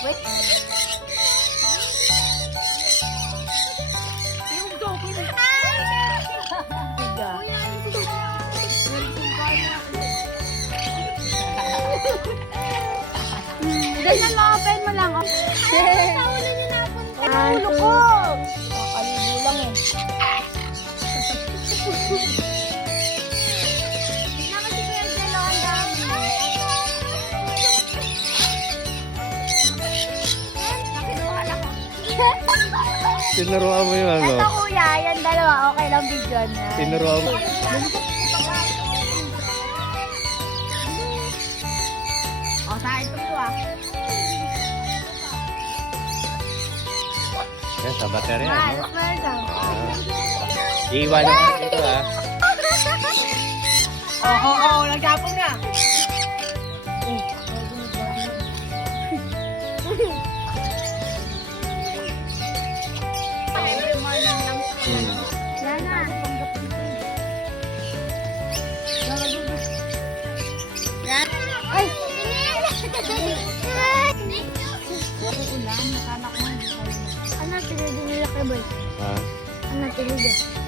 Wait. Yung joke yun. Tiga. Ganyan lang, open mo lang. Ang ulo ko. Kalibo lang eh. Tinuruan mo yung ano? Ito kuya, yan dalawa. Okay lang video na. Tinuruan mo. O, sa ito po ah. Yan, sa baterya, Mahal, no? welcome. Iiwan natin dito, ha? Oo, nagtapon na. Lana. Ay! Ulan, nakala ko. Ano, tinigil nila kay boy? Ha? Ano, tinigil?